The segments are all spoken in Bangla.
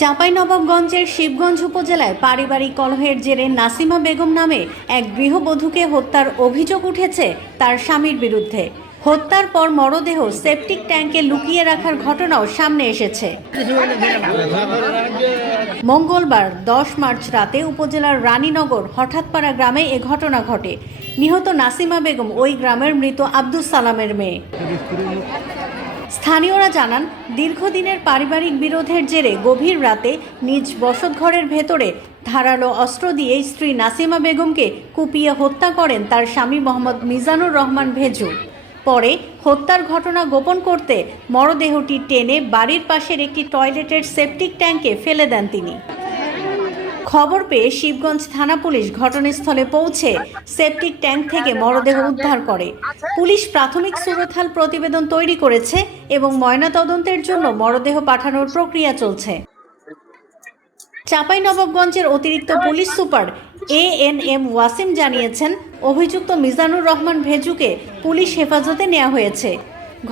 চাঁপাইনবাবগঞ্জের শিবগঞ্জ উপজেলায় পারিবারিক কলহের জেরে নাসিমা বেগম নামে এক গৃহবধূকে হত্যার অভিযোগ উঠেছে তার স্বামীর বিরুদ্ধে। হত্যার পর মরদেহ সেপটিক ট্যাঙ্কে লুকিয়ে রাখার ঘটনাও সামনে এসেছে। মঙ্গলবার 10 মার্চ রাতে উপজেলার রানীনগর হঠাৎপাড়া গ্রামে এ ঘটনা ঘটে। নিহত নাসিমা বেগম ওই গ্রামের মৃত আব্দুস সালামের মেয়ে। স্থানীয়রা জানান, দীর্ঘদিনের পারিবারিক বিরোধের জেরে গভীর রাতে নিজ বসতঘরের ভেতরে ধারালো অস্ত্র দিয়ে স্ত্রী নাসিমা বেগমকে কুপিয়ে হত্যা করেন তার স্বামী মোহাম্মদ মিজানুর রহমান ভেজু। পরে হত্যার ঘটনা গোপন করতে মরদেহটি টেনে বাড়ির পাশের একটি টয়লেটের সেপটিক ট্যাঙ্কে ফেলে দেন তিনি। খবর পেয়ে শিবগঞ্জ থানা পুলিশ ঘটনাস্থলে পৌঁছে সেপটিক ট্যাঙ্ক থেকে মরদেহ উদ্ধার করে। পুলিশ প্রাথমিক সুরতহাল প্রতিবেদন তৈরি করেছে এবং ময়নাতদন্তের জন্য মরদেহ পাঠানোর প্রক্রিয়া চলছে। চাঁপাইনবাবগঞ্জের অতিরিক্ত পুলিশ সুপার ANM ওয়াসিম জানিয়েছেন, অভিযুক্ত মিজানুর রহমান ভেজুকে পুলিশ হেফাজতে নেওয়া হয়েছে।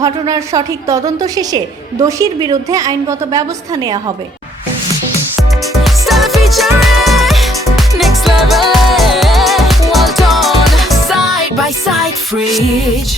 ঘটনার সঠিক তদন্ত শেষে দোষীর বিরুদ্ধে আইনগত ব্যবস্থা নেওয়া হবে। Next level, well done, side by side, fridge.